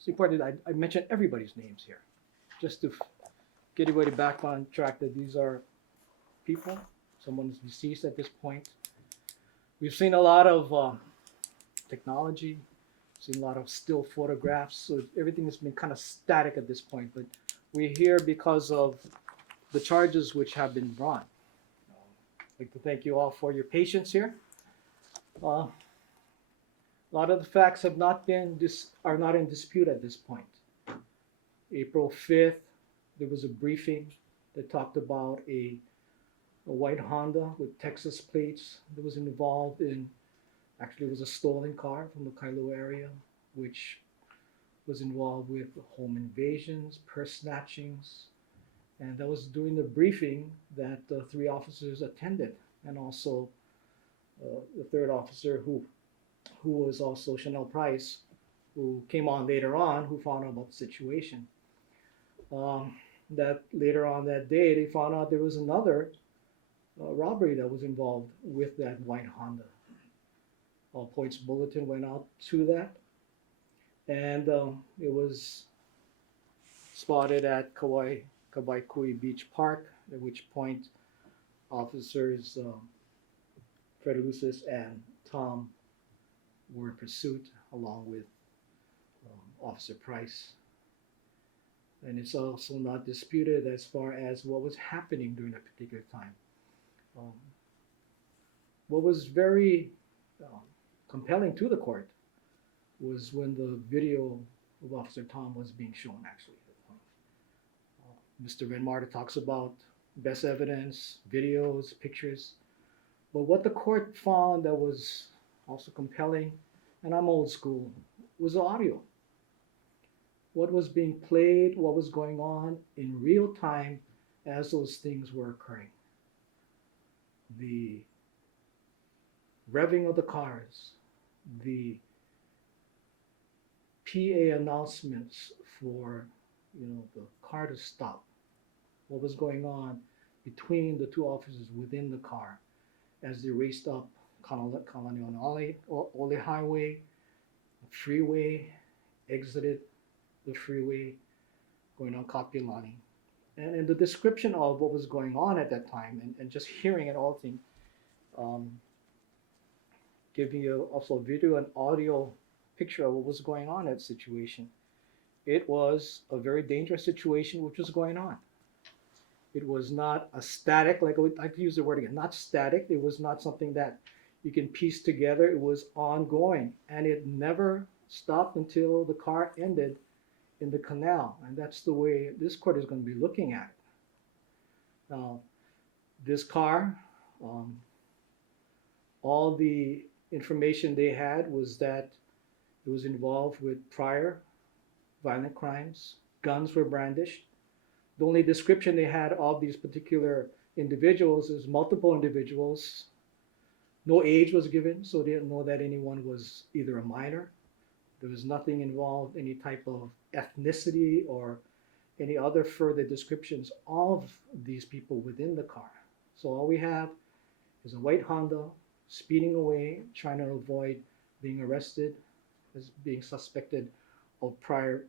it's important that I mention everybody's names here, just to get everybody back on track that these are people. Someone is deceased at this point. We've seen a lot of technology, seen a lot of still photographs, so everything has been kind of static at this point. But we're here because of the charges which have been brought. I'd like to thank you all for your patience here. A lot of the facts have not been are not in dispute at this point. April 5th, there was a briefing that talked about a white Honda with Texas plates that was involved in, actually it was a stolen car from the Kailo area, which was involved with home invasions, purse snatchings, and that was during the briefing that three officers attended, and also the third officer who was also Chanel Price, who came on later on, who found out about the situation. That later on that day, they found out there was another robbery that was involved with that white Honda. All points bulletin went out to that, and it was spotted at Kawaikui Beach Park, at which point officers Fred Lucis and Tom were in pursuit along with Officer Price. And it's also not disputed as far as what was happening during that particular time. What was very compelling to the court was when the video of Officer Tom was being shown, actually, at that point. Mr. Renmarta talks about best evidence, videos, pictures. But what the court found that was also compelling, and I'm old school, was the audio. What was being played, what was going on in real time as those things were occurring. The revving of the cars, the PA announcements for the car to stop, what was going on between the two officers within the car as they raced up Kalani'ole Highway, freeway, exited the freeway, going on Kapiolani. And the description of what was going on at that time, and just hearing it all thing, giving you also a video and audio picture of what was going on in that situation. It was a very dangerous situation which was going on. It was not a static, like I like to use the word again, not static. It was not something that you can piece together. It was ongoing, and it never stopped until the car ended in the canal. And that's the way this court is going to be looking at it. Now, this car, all the information they had was that it was involved with prior violent crimes. Guns were brandished. The only description they had of these particular individuals is multiple individuals. No age was given, so they didn't know that anyone was either a minor. There was nothing involved, any type of ethnicity or any other further descriptions of these people within the car. So all we have is a white Honda speeding away, trying to avoid being arrested as being suspected of prior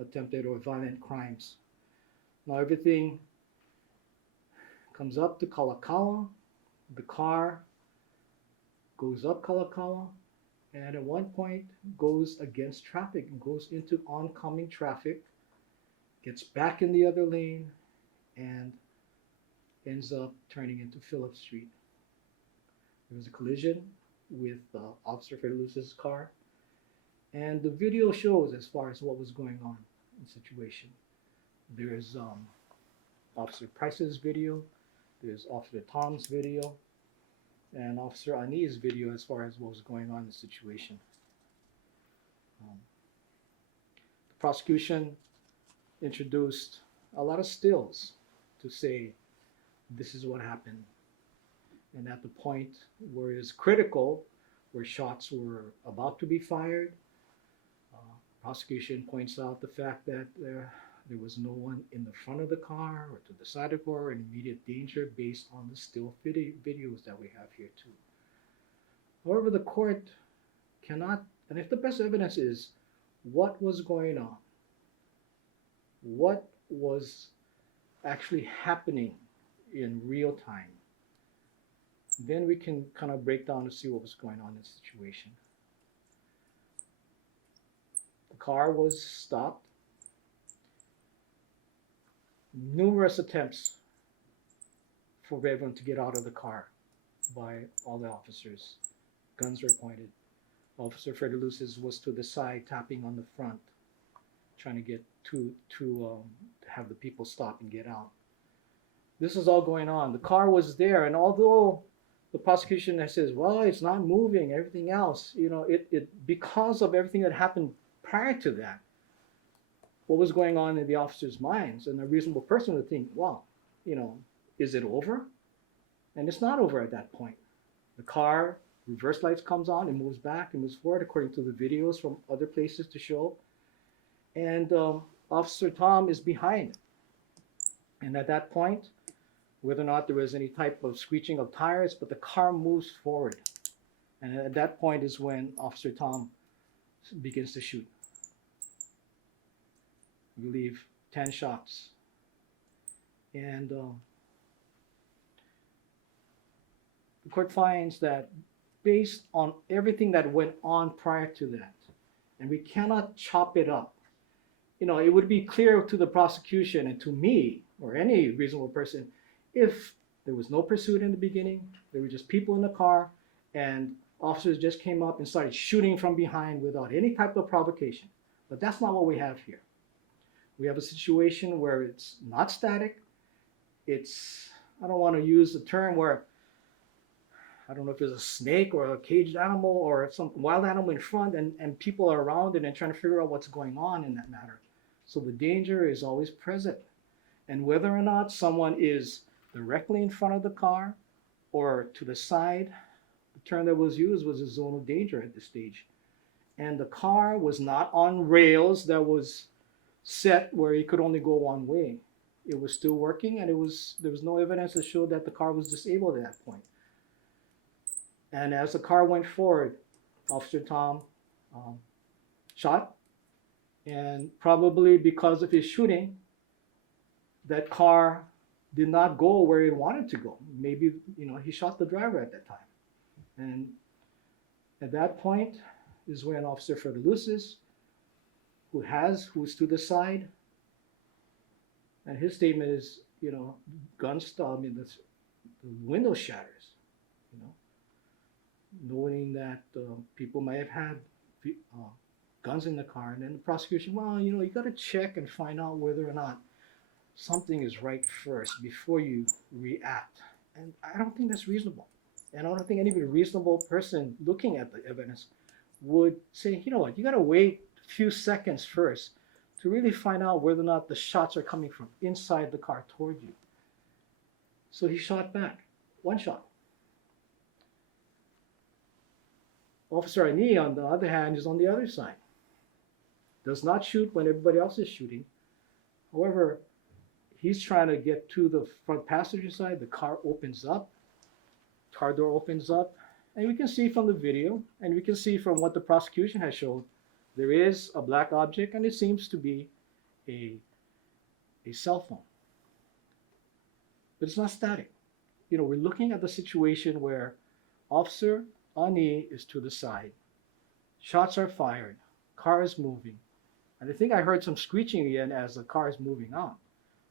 attempted or violent crimes. Now everything comes up to Kalakaua. The car goes up Kalakaua, and at one point goes against traffic and goes into oncoming traffic, gets back in the other lane, and ends up turning into Phillips Street. There was a collision with Officer Felusa's car, and the video shows as far as what was going on in the situation. There's Officer Price's video, there's Officer Tom's video, and Officer Ani's video as far as what was going on in the situation. The prosecution introduced a lot of stills to say this is what happened. And at the point where it's critical, where shots were about to be fired, prosecution points out the fact that there was no one in the front of the car or to the side of the car in immediate danger based on the still videos that we have here too. However, the court cannot, and if the best evidence is what was going on, what was actually happening in real time. Then we can kind of break down to see what was going on in the situation. The car was stopped. Numerous attempts for everyone to get out of the car by all the officers. Guns were pointed. Officer Fredelucis was to the side, tapping on the front, trying to get to have the people stop and get out. This is all going on. The car was there, and although the prosecution says, well, it's not moving, everything else, it because of everything that happened prior to that, what was going on in the officers' minds, and a reasonable person would think, well, is it over? And it's not over at that point. The car, reverse lights comes on, it moves back, it moves forward according to the videos from other places to show. And Officer Tom is behind. And at that point, whether or not there was any type of screeching of tires, but the car moves forward. And at that point is when Officer Tom begins to shoot. I believe 10 shots. And the court finds that based on everything that went on prior to that, and we cannot chop it up, it would be clear to the prosecution and to me, or any reasonable person, if there was no pursuit in the beginning, there were just people in the car, and officers just came up and started shooting from behind without any type of provocation. But that's not what we have here. We have a situation where it's not static. It's, I don't want to use the term where, I don't know if it's a snake or a caged animal or some wild animal in front, and people are around it and trying to figure out what's going on in that matter. So the danger is always present. And whether or not someone is directly in front of the car or to the side, the term that was used was a zone of danger at this stage. And the car was not on rails that was set where it could only go one way. It was still working, and there was no evidence to show that the car was disabled at that point. And as the car went forward, Officer Tom shot, and probably because of his shooting, that car did not go where it wanted to go. Maybe, he shot the driver at that time. And at that point is when Officer Fredelucis, who's to the side, and his statement is, gun stop, the window shatters, knowing that people may have had guns in the car. And then the prosecution, well, you got to check and find out whether or not something is right first before you react. And I don't think that's reasonable. And I don't think any reasonable person looking at the evidence would say, you know what, you got to wait a few seconds first to really find out whether or not the shots are coming from inside the car toward you. So he shot back, one shot. Officer Ani, on the other hand, is on the other side. Does not shoot when everybody else is shooting. However, he's trying to get to the front passenger side. The car opens up. Car door opens up. And we can see from the video, and we can see from what the prosecution has shown, there is a black object, and it seems to be a cell phone. But it's not static. We're looking at the situation where Officer Ani is to the side. Shots are fired. Car is moving. And I think I heard some screeching again as the car is moving on.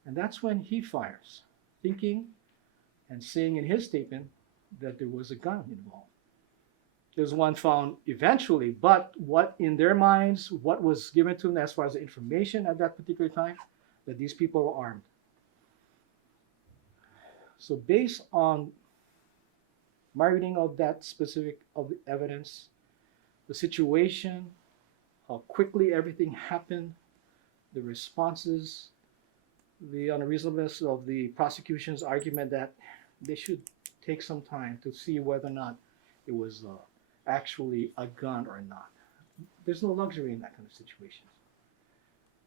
And that's when he fires, thinking and saying in his statement that there was a gun involved. There's one found eventually, but what in their minds, what was given to them as far as the information at that particular time, that these people were armed. So based on my reading of that specific of the evidence, the situation, how quickly everything happened, the responses, the unreasonableness of the prosecution's argument that they should take some time to see whether or not it was actually a gun or not. There's no luxury in that kind of situation.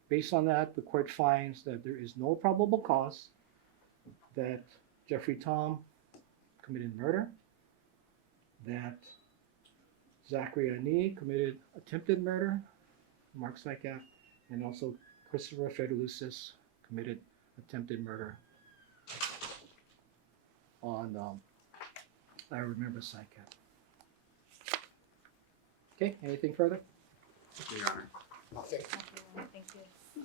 Based on that, the court finds that there is no probable cause that Jeffrey Tom committed murder, that Zachary Ani committed attempted murder, Mark Sykap, and also Christopher Fedelusis committed attempted murder on Iremamber Sykap. Okay, anything further? Your Honor. Nothing. Thank you.